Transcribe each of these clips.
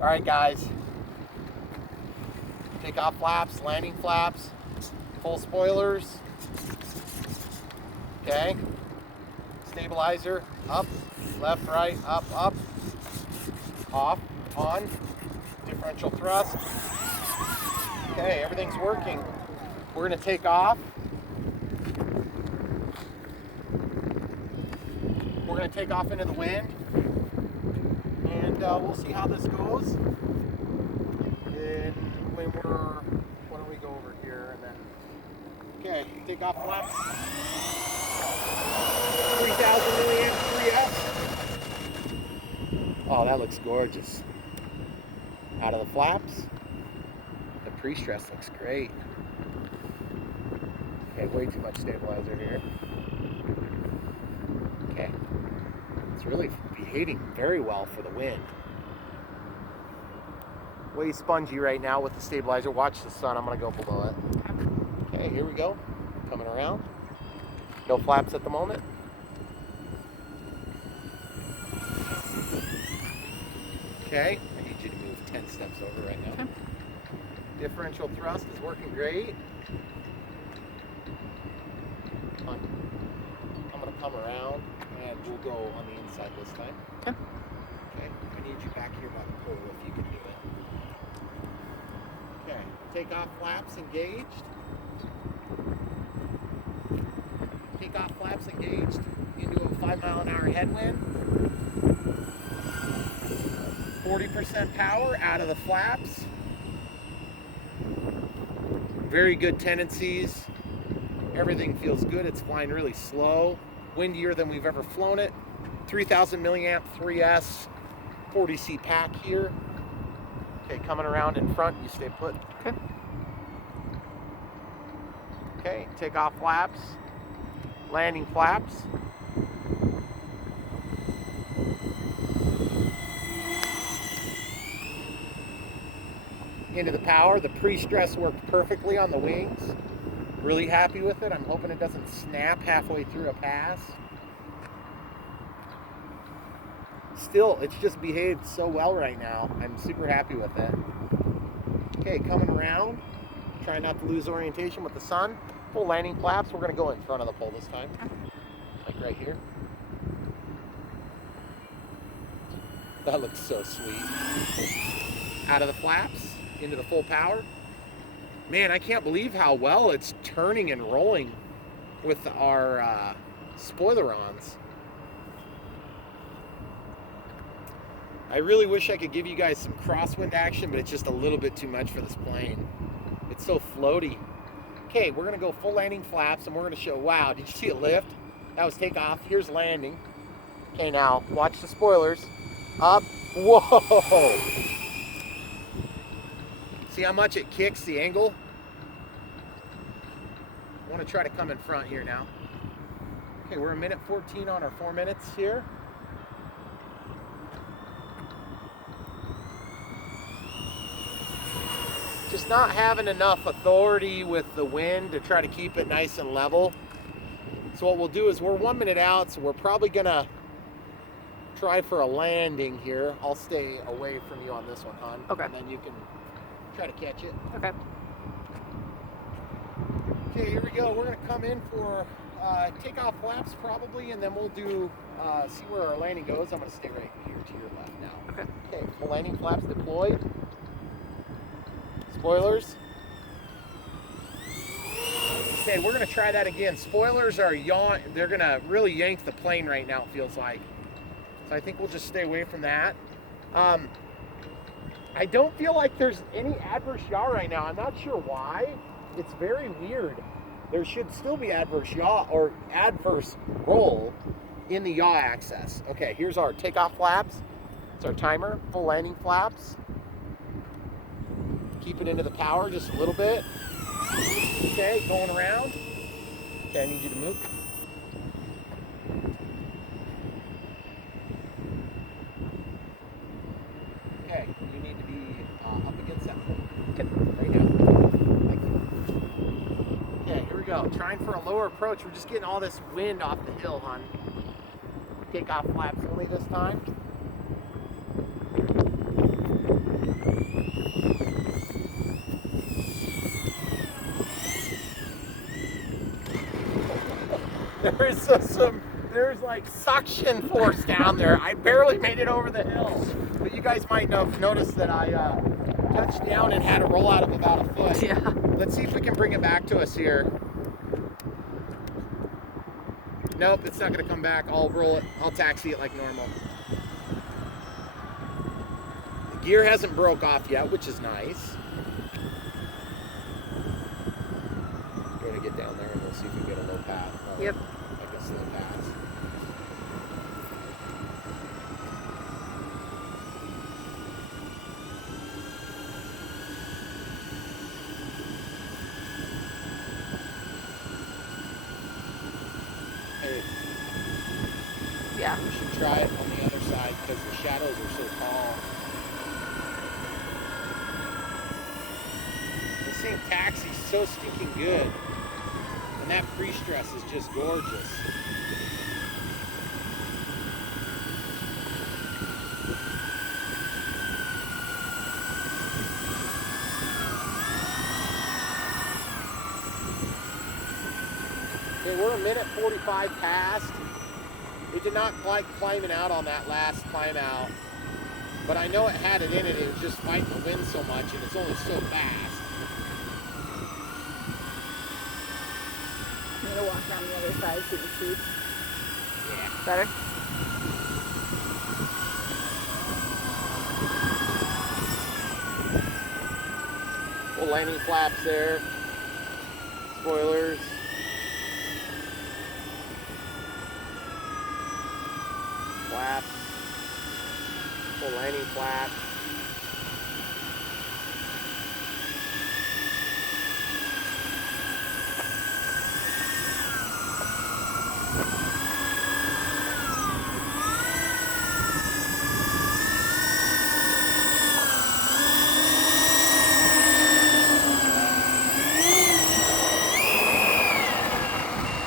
All right, guys. Takeoff flaps, landing flaps, full spoilers. Okay. Stabilizer, up, left, right, up, off, on, differential thrust. Okay, everything's working. We're gonna take off. We're gonna take off into the wind, and we'll see how this goes. And when we're, why don't we go over here and then, okay, take off flaps. 3,000 milliamp 3S. Oh, that looks gorgeous. Out of the flaps. The pre-stress looks great. Okay, way too much stabilizer here. Okay. It's really behaving very well for the wind. Way spongy right now with the stabilizer. Watch the sun, I'm gonna go below it. Okay, here we go. Coming around. No flaps at the moment. Okay, I need you to move 10 steps over right now. Okay. Differential thrust is working great. I'm gonna come around and we'll go on the inside this time. Okay. Okay, I need you back here by the pole if you can do it. Okay, takeoff flaps engaged. Takeoff flaps engaged into a 5-mile-an-hour headwind. 40% power out of the flaps. Very good tendencies. Everything feels good. It's flying really slow. Windier than we've ever flown it. 3,000 milliamp 3S 40C pack here. Okay, coming around in front, you stay put. Okay. Okay, take off flaps. Landing flaps. Into the power. The pre-stress worked perfectly on the wings. Really happy with it. I'm hoping it doesn't snap halfway through a pass. Still, it's just behaved so well right now. I'm super happy with it. Okay, coming around. Try not to lose orientation with the sun. Full landing flaps. We're going to go in front of the pole this time. Like right here. That looks so sweet. Out of the flaps. Into the full power. Man, I can't believe how well it's turning and rolling with our spoilerons. I really wish I could give you guys some crosswind action, but it's just a little bit too much for this plane. It's so floaty. Okay, we're gonna go full landing flaps and we're gonna show, wow, did you see it lift? That was takeoff, here's landing. Okay, now watch the spoilers. Up, whoa! See how much it kicks the angle? I want to try to come in front here now. Okay, we're a minute 14 on our 4 minutes here. Just not having enough authority with the wind to try to keep it nice and level. So what we'll do is we're 1 minute out, so we're probably gonna try for a landing here. I'll stay away from you on this one, hon. Okay. And then you can try to catch it. Okay. Okay, here we go. We're going to come in for takeoff flaps probably, and then we'll do, see where our landing goes. I'm going to stay right here to your left now. Okay. Okay, full landing flaps deployed. Spoilers. Okay, we're going to try that again. Spoilers are they're going to really yank the plane right now, it feels like. So I think we'll just stay away from that. I don't feel like there's any adverse yaw right now. I'm not sure why. It's very weird. There should still be adverse yaw or adverse roll in the yaw axis. Okay, here's our takeoff flaps. It's our timer, full landing flaps. Keep it into the power just a little bit. Okay, going around. Okay, I need you to move. Okay, you need to be up against that pole. Right now. Thank you. Okay, here we go. Trying for a lower approach. We're just getting all this wind off the hill, hon. Take off flaps only this time. There's like suction force down there. I barely made it over the hill. But you guys might have noticed that I touched down and had a roll out of about a foot. Yeah. Let's see if we can bring it back to us here. Nope, it's not gonna come back. I'll roll it, I'll taxi it like normal. The gear hasn't broke off yet, which is nice. We're gonna get down there and we'll see if we can get a low pass. Yep. Like a slow pass. Hey, Yeah. we should try it on the other side because the shadows are so tall. This thing taxi's so stinking good. And that pre-stress is just gorgeous. Okay, we're a minute 45 past. We did not like climbing out on that last climb out, but I know it had it in it. It was just fighting the wind so much, and it's only so fast. I'm gonna walk down the other side so you can see. Yeah. Better? Little landing flaps there. Spoilers. Flaps. Little landing flap.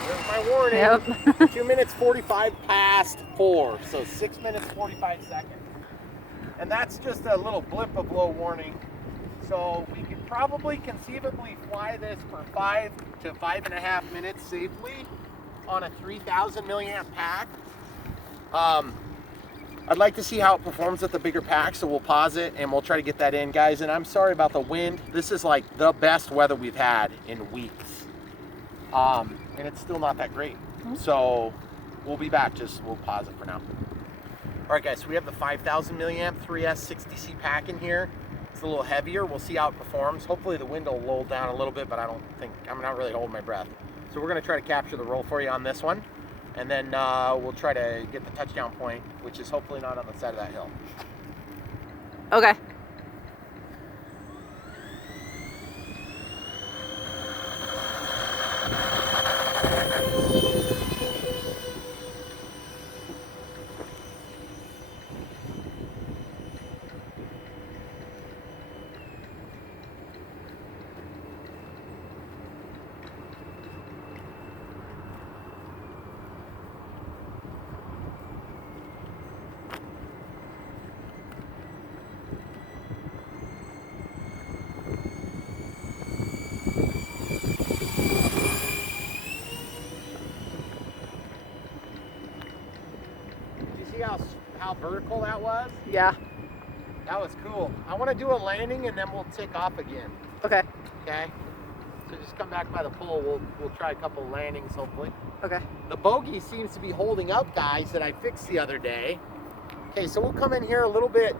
There's my warning. Yep. 2 minutes 45 past 4, so 6 minutes 45 seconds. And that's just a little blip of low warning. So we could probably conceivably fly this for 5 to 5.5 minutes safely on a 3,000 milliamp pack. I'd like to see how it performs with the bigger pack, so we'll pause it and we'll try to get that in, guys. And I'm sorry about the wind. This is like the best weather we've had in weeks. And it's still not that great. So we'll be back, we'll pause it for now. All right, guys, so we have the 5,000 milliamp 3S 60C pack in here. It's a little heavier. We'll see how it performs. Hopefully the wind will lull down a little bit, but I'm not really holding my breath. So we're gonna try to capture the roll for you on this one. And then we'll try to get the touchdown point, which is hopefully not on the side of that hill. Okay. How vertical that was? Yeah. That was cool. I want to do a landing and then we'll tick off again. Okay. Okay? So just come back by the pole. We'll try a couple landings hopefully. Okay. The bogey seems to be holding up, guys, that I fixed the other day. Okay, so we'll come in here a little bit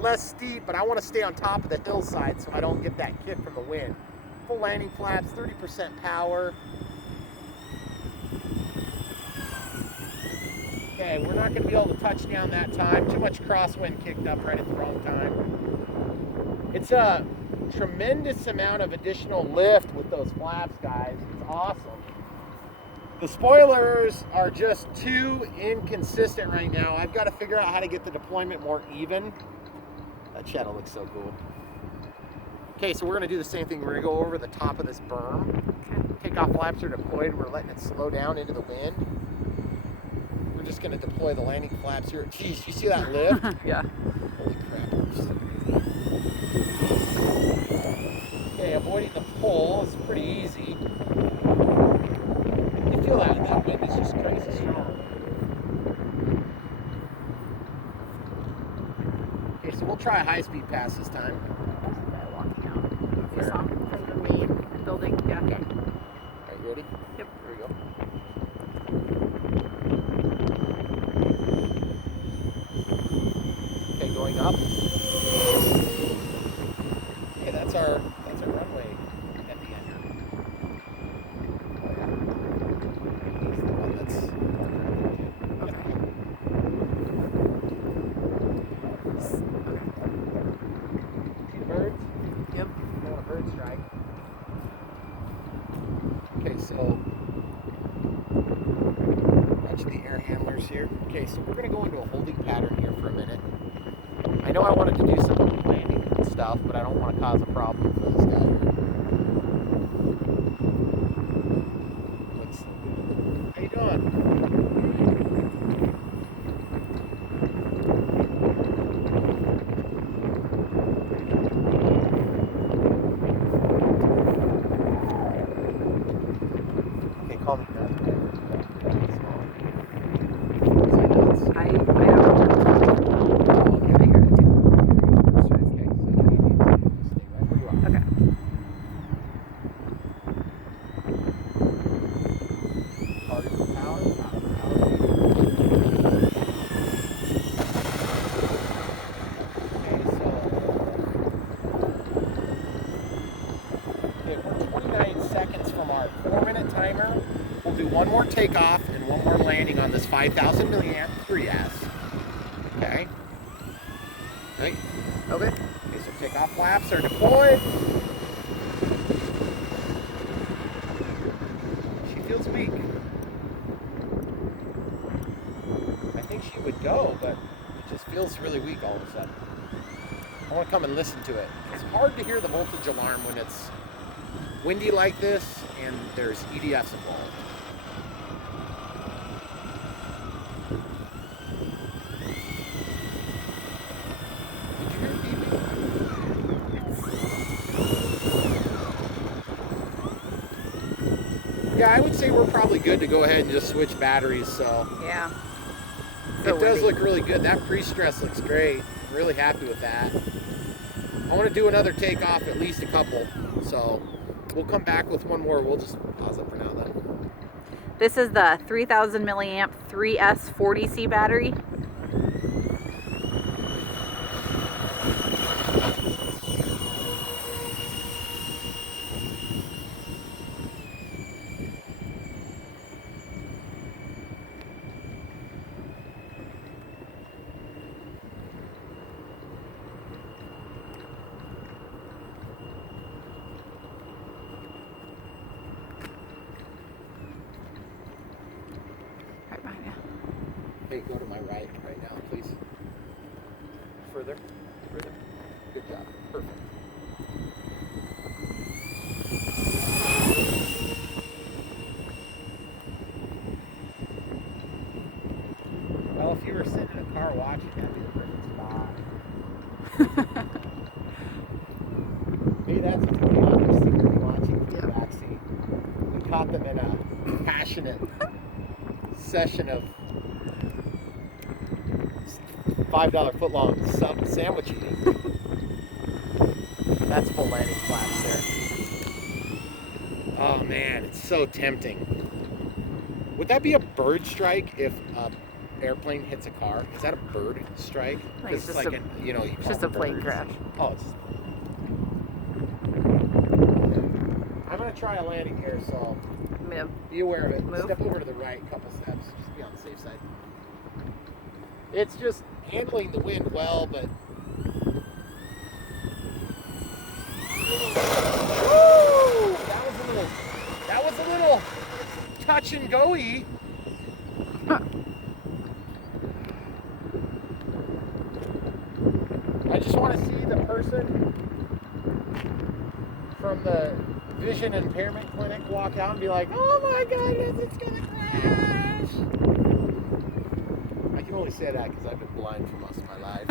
less steep, but I want to stay on top of the hillside so I don't get that kick from the wind. Full landing flaps, 30% power. Okay, we're not going to be able to touch down that time. Too much crosswind kicked up right at the wrong time. It's a tremendous amount of additional lift with those flaps, guys. It's awesome. The spoilers are just too inconsistent right now. I've got to figure out how to get the deployment more even. That shadow looks so cool. Okay, so we're going to do the same thing. We're going to go over the top of this berm. Takeoff flaps are deployed. We're letting it slow down into the wind. Just going to deploy the landing flaps here. Jeez, you see that lift? Yeah. Holy crap. Okay, avoiding the pole is pretty easy. You feel that wind Okay, so we'll try a high-speed pass this time. They're walking out. You Where? saw them from the main building. Yeah. Okay. Are you ready? Yep. Here we go. Okay, going up. Okay, that's our runway at the end. Oh yeah. He's the one that's Okay. See the birds? Yep. You want a bird strike? Okay, so bunch of the air handlers here. Okay, so we're gonna go into a holding pattern here for a minute. I know I wanted to do some landing stuff, but I don't want to cause a problem for this guy here. How you doing? Okay, call me back. I don't know. I heard it too. Okay, so you need to stay right where you are. Okay. Target for power. Okay, we're 29 seconds from our 4-minute timer. We'll do one more takeoff and one more landing on this 5,000 milliamp 3S. Okay. Right. Okay. Okay, so takeoff flaps are deployed. She feels weak. I think she would go, but it just feels really weak all of a sudden. I want to come and listen to it. It's hard to hear the voltage alarm when it's windy like this and there's EDFs involved. Did you hear it beeping? Yeah, I would say we're probably good to go ahead and just switch batteries, so. Yeah. It does look really good. That pre-stress looks great. I'm really happy with that. I want to do another takeoff, at least a couple. So we'll come back with one more. We'll just pause it for now then. This is the 3,000 milliamp 3S 40C battery. Right behind you. Hey, go to my right now, please. Further. Further. Good job. Perfect. Well, if you were sitting in a car watching, that'd be the perfect spot. Hey, that's a I've seen them watching from the backseat. We caught them in a passionate session of $5 footlong sandwich eating. That's full landing flaps there. Oh man, it's so tempting. Would that be a bird strike if an airplane hits a car? Is that a bird strike? Like it's just like a- you know, you It's call just a them plane birds. crash. Oh, it's. I'm gonna try a landing here, so Move. be aware of it. Move. Step over to the right, a couple steps, just be on the safe side. It's just handling the wind well, but. Woo! That was a little touch and go-y. Huh. I just want to see the person from the vision impairment clinic walk out and be like, oh my goodness, it's gonna crash. I can only say that because I've been blind for most of my life.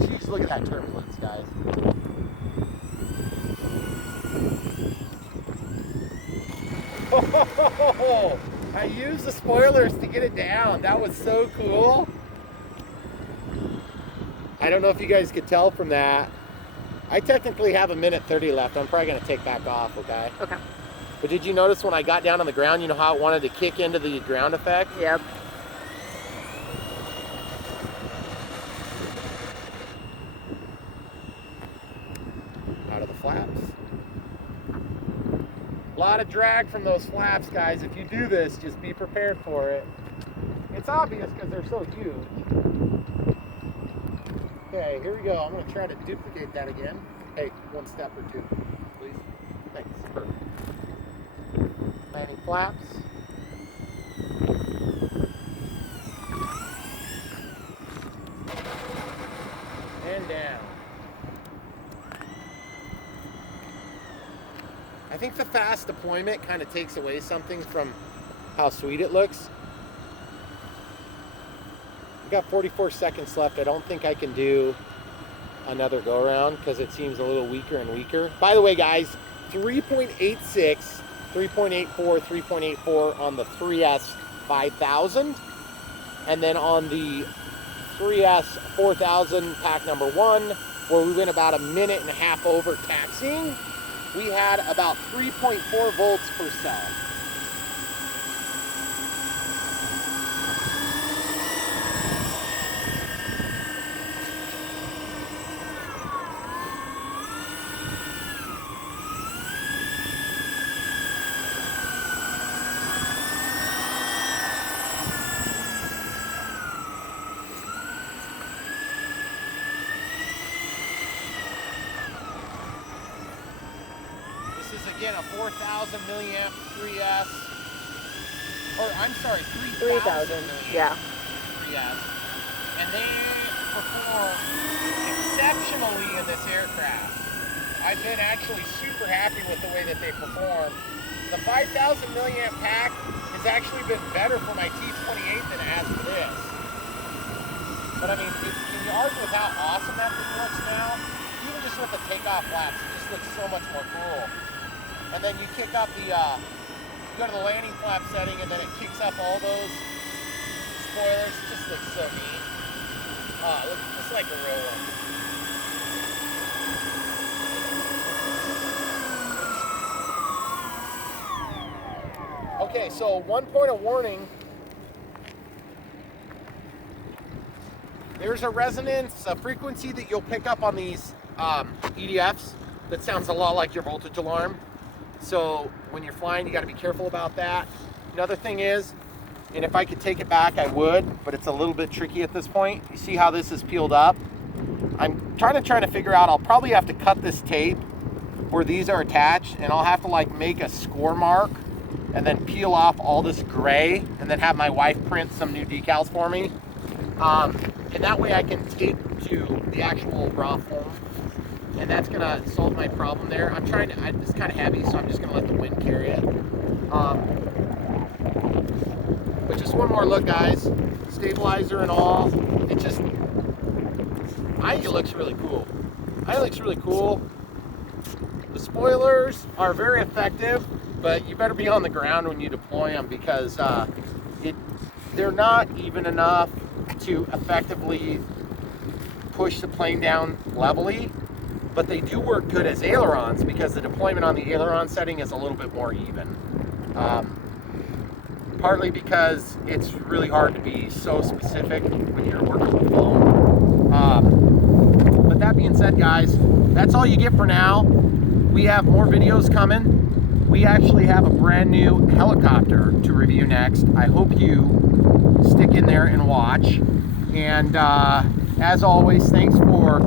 Jeez, look at that turbulence, guys. Oh, I used the spoilers to get it down. That was so cool. I don't know if you guys could tell from that. I technically have 1:30 left. I'm probably going to take back off, okay? Okay. But did you notice when I got down on the ground, you know how it wanted to kick into the ground effect? Yep. Out of the flaps. A lot of drag from those flaps, guys. If you do this, just be prepared for it. It's obvious because they're so huge. Okay, here we go. I'm going to try to duplicate that again. Hey, one step or two, please. Thanks. Perfect. Landing flaps. And down. I think the fast deployment kind of takes away something from how sweet it looks. I've got 44 seconds left. I don't think I can do another go around because it seems a little weaker and weaker. By the way, guys, 3.86, 3.84, 3.84 on the 3S 5000. And then on the 3S 4000 pack number 1, where we went about 1.5 minutes over taxiing, we had about 3.4 volts per cell. Again, a 4,000 milliamp 3S, or I'm sorry, 3,000 milliamp yeah. 3S, and they perform exceptionally in this aircraft. I've been actually super happy with the way that they perform. The 5,000 milliamp pack has actually been better for my T28 than it has for this. But I mean, can you argue with how awesome that thing looks now? Even just with the takeoff flaps, it just looks so much more cool. And then you kick up the, you go to the landing flap setting and then it kicks up all those spoilers. It just looks so neat. Oh, it looks just like a real one. Okay, so one point of warning. There's a resonance, a frequency that you'll pick up on these EDFs that sounds a lot like your voltage alarm. So when you're flying, you got to be careful about that. Another thing is, and if I could take it back, I would, but it's a little bit tricky at this point. You see how this is peeled up? I'm trying to figure out, I'll probably have to cut this tape where these are attached, and I'll have to like make a score mark and then peel off all this gray and then have my wife print some new decals for me. And that way I can tape to the actual raw foam. And that's gonna solve my problem there. It's kind of heavy, so I'm just gonna let the wind carry it. But just one more look, guys. Stabilizer and all. I think it looks really cool. The spoilers are very effective, but you better be on the ground when you deploy them because they're not even enough to effectively push the plane down levelly. But they do work good as ailerons because the deployment on the aileron setting is a little bit more even. Partly because it's really hard to be so specific when you're working with foam. But that being said, guys, that's all you get for now. We have more videos coming. We actually have a brand new helicopter to review next. I hope you stick in there and watch. And as always, thanks for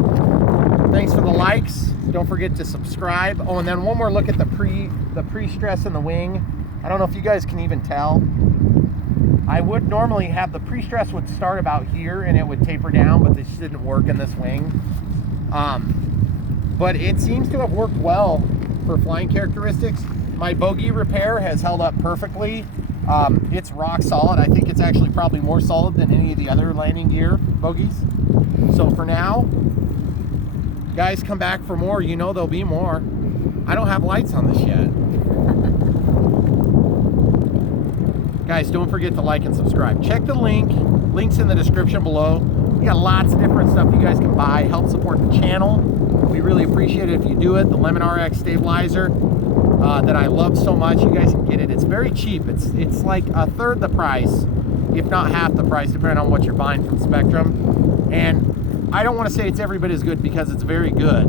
the likes. Don't forget to subscribe. Oh, and then one more look at the pre-stress in the wing. I don't know if you guys can even tell. I would normally have the pre-stress would start about here and it would taper down, but this didn't work in this wing. But it seems to have worked well for flying characteristics. My bogey repair has held up perfectly. It's rock solid. I think it's actually probably more solid than any of the other landing gear bogies. So for now, guys, come back for more. You know there'll be more. I don't have lights on this yet. Guys, don't forget to like and subscribe. Check the links in the description below. You got lots of different stuff you guys can buy. Help support the channel. We really appreciate it if you do it. The Lemon RX stabilizer that I love so much, you guys can get it. It's very cheap. It's like a third the price, if not half the price, depending on what you're buying from Spectrum. And I don't want to say it's every bit as good because it's very good.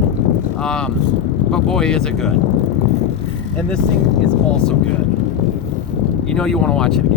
But boy, is it good. And this thing is also good. You know you want to watch it